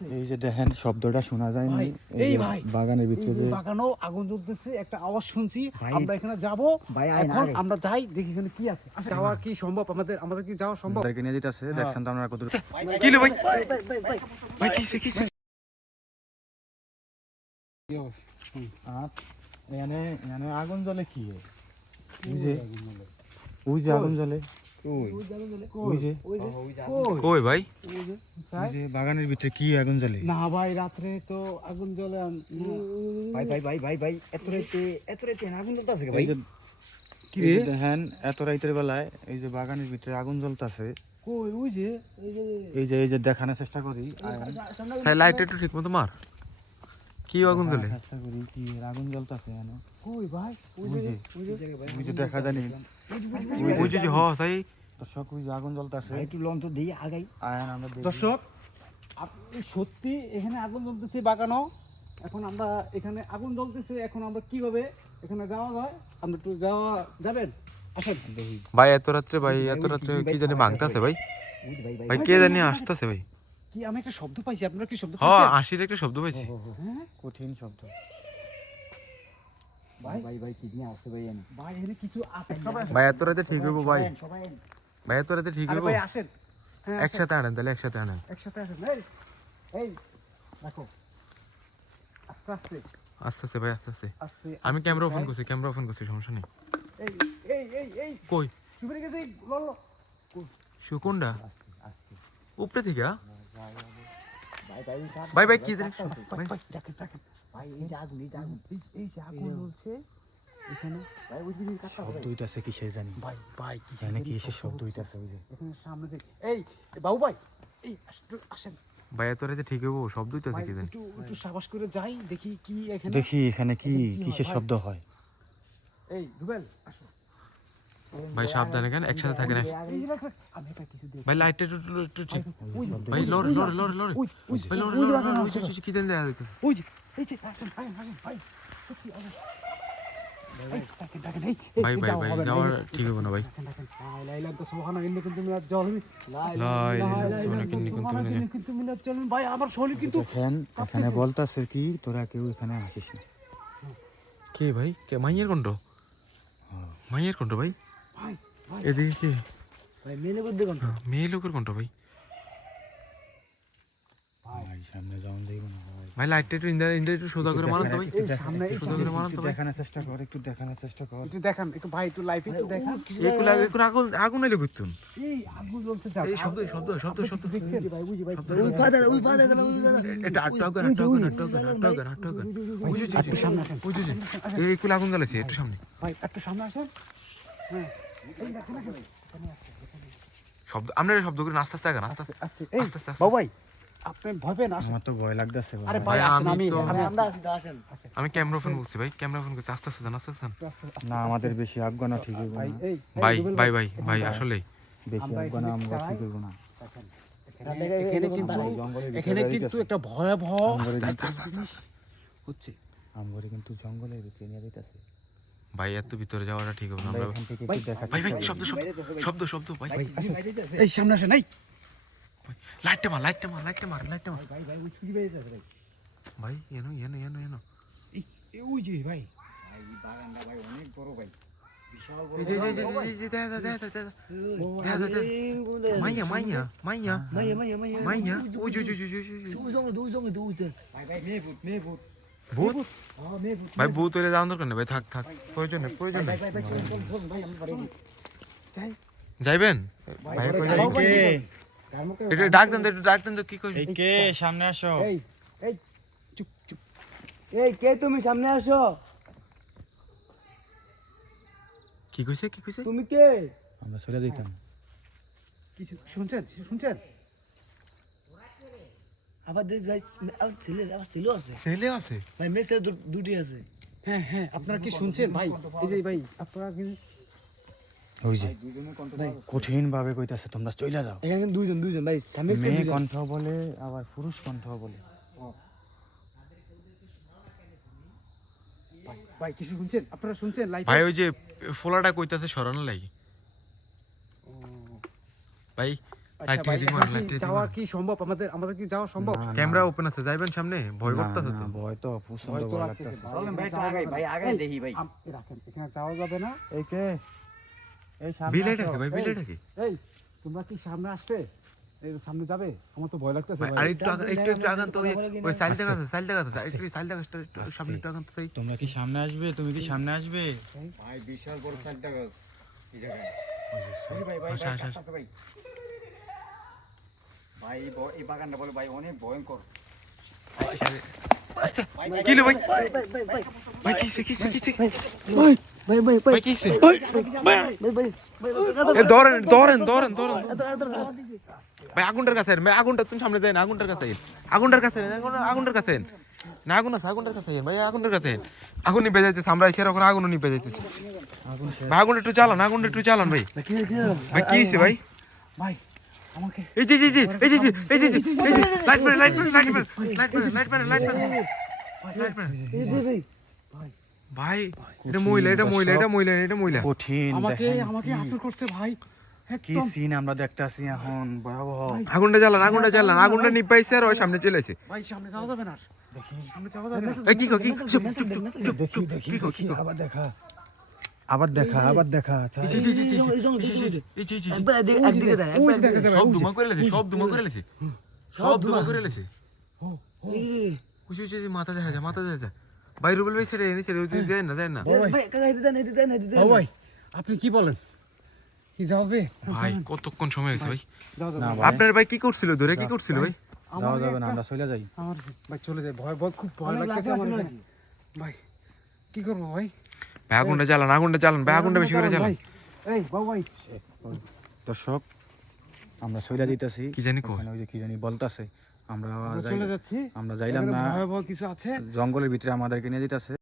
এই যে দেখেন শব্দটা শোনা যায় না এই ভাই বাগানের ভিতরে বাগানও আগুন জ্বলতেছে একটা আওয়াজ শুনছি আমরা এখানে যাব এখন আমরা যাই দেখি এখানে কি আছে যাওয়া কি সম্ভব আমাদের কি যাওয়া সম্ভব তাদেরকে নিয়ে যেতেছে দেখছেন তো আমরা কত কি রে ভাই ভাই কিসে এখানে এখানে আগুন জ্বলে কি ওই যে আগুন জ্বলে কই ভাই বাগানের ভিতরে কি আগুন জ্বলে না ভাই রাত্রে তো আগুন জ্বলে ভাই এত রাতে আগুন জ্বলতেছে ভাই কি রে দেখেন এত রাতের বেলায় এই যে বাগানের ভিতরে আগুন জ্বলতেছে কই ওই যে এই যে দেখানোর চেষ্টা করি সাই লাইট একটু ঠিক মতো মার কি আগুন জ্বলে চেষ্টা করি কি আগুন জ্বলতেছে এখানে কই ভাই ওই যে দেখা জানি ওই যে সাই দর্শক ওই যে আগুন জ্বলতেছে একটু লন তো দিই আগাই আয়ন আমরা দেখি। দর্শক আপনি সত্যি এখানে আগুন জ্বলতেছে বাগানো এখন আমরা এখানে আগুন জ্বলতেছে এখন আমরা কিভাবে এখানে যাওয়া যায় আমরা একটু যাবেন আসেন দেখি ভাই এত রাত্রে কি জানি ভাঙতাছে ভাই ভাই কে জানি আসতেছে ভাই কি আমি একটা শব্দ পাইছি আপনারা কি শব্দ হ্যাঁ পাইছেন আশির একটা শব্দ পাইছি হ্যাঁ কঠিন শব্দ ভাই কি নিয়ে আসছে ভাই এনে ভাই এখানে কিছু আছে ভাই এত রাতে ঠিক হইব ভাই সবাই ভাই এত রাতে ঠিক আরে হইব ভাই আসেন হ্যাঁ একসাথে আনেন তাহলে একসাথে আনেন একসাথে আসেন এই দেখো আস্তে আস্তে আস্তে ভাই আস্তে আস্তে আমি ক্যামেরা ওপেন করছি সমস্যা নেই এই এই কই চুপে গেছে লল কোনটা উপরে থেকে ভাই ভাই কি জানি ভাই ভাই এই যে আগুন এই যে আগুন জ্বলছে এখানে ভাই ওই দিকে কাটটা শব্দ হইতাছে কিসের জানি ভাই কি এখানে কি এসে শব্দ হইতাছে ওই যে এখানে সামনে দেখ এই বাবু ভাই এই আসেন ভাই এত রাতে ঠিক হইব শব্দই তো ভাই কি জানি একটু সাবাস করে যাই দেখি কি এখানে দেখি এখানে কি কিসের শব্দ হয় এই রুবেল আসো ভাই সাবধানে কেন একসাথে থাকে না এই যে রাখ, আমি এটা কিছু দেখি ভাই লাইটটা একটু ঠিক ভাই লড়ে ভাই লড়ে ওই কি জানি দেখা যাইতেছে ওই যে এই যে আসেন ভাই সত্যি আসেন এই দেখেন ভাই যাওয়ার ঠিক হবে না ভাই লা ইলাহা ইল্লাল্লাহ সুবহানাল্লাহ ইন্নাকুম মিনাজ জালিমিন লা ইলাহা কিন্তু মিনাজ জালিমিন ভাই আমার শরীর কিন্তু দেখেন এখানে বলতাছে কি তোরা কেউ এখানে আসিস না কে ভাই কে মাইয়ের কণ্ঠ ভাই ভাই এদিকে কি ভাই মেনে বুদ্ধি কোন মেয়ে লোকের কণ্ঠ ভাই ভাই সামনে যাওন যাইব না ভাই লাইটটা একটু ইন্দা একটু সোজা করে মারান তো ভাই সামনে সোজা করে মারান তো ভাই দেখানোর চেষ্টা কর একটু দেখানোর চেষ্টা কর একটু দেখান একটু ভাই একটু লাইভে একটু দেখান এগুলো আগুন এলো করতুন এই আগুন জ্বলতে যাও এই শব্দ দেখছেন ভাই বুঝি ভাই ওই পাদা এটা আটটাও এইগুলো আগুন জ্বালাইছে একটু সামনে ভাই একটু সামনে আসেন হ্যাঁ এই দেখেন শব্দ আপনার শব্দ করে আস্তে আস্তে আগান আস্তে আস্তে এই আস্তে বাবু ভাই আপনি ভয় পেন আসেন আমার তো ভয় লাগতেছে আরে ভাই, ভাই আসেন আমি তো- আমরা আসি আসেন আমি ক্যামেরা ফোন করছি ভাই ক্যামেরা ফোন করছি আস্তে আস্তে যান না আমাদের বেশি আজ্ঞা না ঠিক হইব ভাই না এই ভাই আসলে বেশি আজ্ঞা না আমরা ঠিক হইব না এখানে কিন্তু একটা ভয়াবহ জিনিস হচ্ছে আমগরে কিন্তু জঙ্গলের ভিতরে নিয়ে যাইতাছে ভাই এত ভিতরে যাওয়াটা ঠিক হবে না আমরা আমরা এখান থেকে একটু দেখা ভাই শব্দ ভাই এই সামনে আসেন এই লাইটটা মার ভাই ওই চুরি বেজে যাচ্ছে ভাই ভাই এনো এই ওই যে ভাই ভাই এই বাগানটা ভাই অনেক বড় ভাই বিশাল বড় এই যে মাইয়া ওই যে ভাই মেয়ে ভূত ভূত হ্যাঁ মেয়ে ভূত ভাই ভূত হইলে যাওয়ার দরকার নেই ভাই থাক প্রয়োজন নেই ভাই চল ভাই আমরা বাড়ি যাই যাইবেন ভাই কই যাবেন একটু ডাক দেন তো কি কই এই কে সামনে আসো এই এই চুপ এই কে তুমি সামনে আসো কি কইছে তুমি কে আমরা চলে যাইতাম কিছু শুনছেন আবার ভাই আবার ছেলে আছে ছেলে আছে ভাই মেয়ে ছেলে দুটি আছে হ্যাঁ আপনারা কি শুনছেন ভাই এই যে ভাই আপনারা কি ওই যে কঠিন ভাবে কইতাছে তোমরা চলে যাও এখানে কিন্তু দুইজন ভাই স্বামী স্ত্রী মেয়ে দুইজন। কণ্ঠ বলে আবার পুরুষ কণ্ঠ বলে ভাই কিছু শুনছেন আপনারা শুনছেন লাইভ ভাই ওই যে ফোলাটা কইতাছে সরানো লাগি ভাই আচ্ছা ভাই, ঠিক এখন মার, কি লাইট ঠিক যাওয়া কি সম্ভব আমাদের কি যাওয়া সম্ভব? ক্যামেরা ওপেন আছে, যাইবেন সামনে? ভয় করতেছে তো। ভয় তো প্রচন্ড ভয় তো ভয় লাগতেছে লাগতেছে। ভাই, চলেন ভাই, একটু যাওয়া আগাই, যাবে ভাই, না। আগাই এই, দেখি ভাই। রাখেন, এখানে যাওয়া যাবে না। এই কে এই সামনে বিলাইটা আসো। কি ভাই, বিলাইটা কি? এই তোমরা কি সামনে আসবে? এই সামনে যাবে? আমার তো ভয় লাগতেছে ভাই, ভাই। আর একটু আগান তো, ওই সাইল দেখা আছে, একটু সাইল দেখা একটু সামনে একটু আগান তো চাই। তোমরা কি সামনে আসবে? তুমি কি সামনে আসবে? ভাই বিশাল বড় চালটা গাছ এই জায়গায়। ভাই ভাই আসা, ভাই আসা। কাটতে ভাই। ভাই এই বাগানটা বলে ভাই অনেক ভয়ঙ্কর। কি রে ভাই? ভাই কিসে ভাই কিসে? এ ধরেন। ভাই আগুনটার কাছে আইন, ভাই আগুনটা তুমি সামনে যাই না, আগুনটার কাছে আইন। আগুনটার কাছে আইন। না আগুন আছে, আগুনটার কাছে আইন ভাই, আগুনটার কাছে আইন। আগুন নিভে যাইতেছে, আমরা এসে এখন আগুন নিভে যাইতেছে। ভাই আগুনটা একটু চালান ভাই। ভাই কি হইছে ভাই? ভাই আমাকে এই যে লাইট মারেন। ভাই এটা মহিলা। কঠিন আমাকে দেখেন আমাকে আসর করছে ভাই। কি একদম সিন আমরা দেখতাছি এখন, ভয়াবহ। আগুনটা জ্বালান, আগুনটা নিপাইছে আর ওই সামনে চলে আসে। ভাই সামনে যাওয়া যাবে না। সামনে যাওয়া যাবে না। এই কি চুপ দেখি আবার দেখা। সব ধুমা করে লেছে। মাথা দেখা যায়। ভাই রুবেল ভাই ছেড়ে যায় না। ও ভাই আপনি কি বলেন? কি যাবে? ভাই কতক্ষণ সময় হয়েছে ভাই? না ভাই, আপনার ভাই কি করছিল ভাই? যাওয়া যাবে না, আমরা চলে যাই। আমার ভাই চলে যায়, ভয় খুব ভয় লাগতেছে আমার এখানে। ভাই কি করবো ভাই? ভাই আগুনটা জ্বালান ভাই, আগুনটা বেশি করে জ্বালান। ভাই, এই বাবু ভাই দর্শক, আমরা চলে দিতেছি। কি জানি কয়? ওখানে ওই যে কি জানি বলতাছে, আমরা আমরা চলে যাচ্ছি। আমরা যাইলাম না, ভয়াবহ কিছু আছে। জঙ্গলের ভিতরে আমাদেরকে নিয়ে যেতেছে।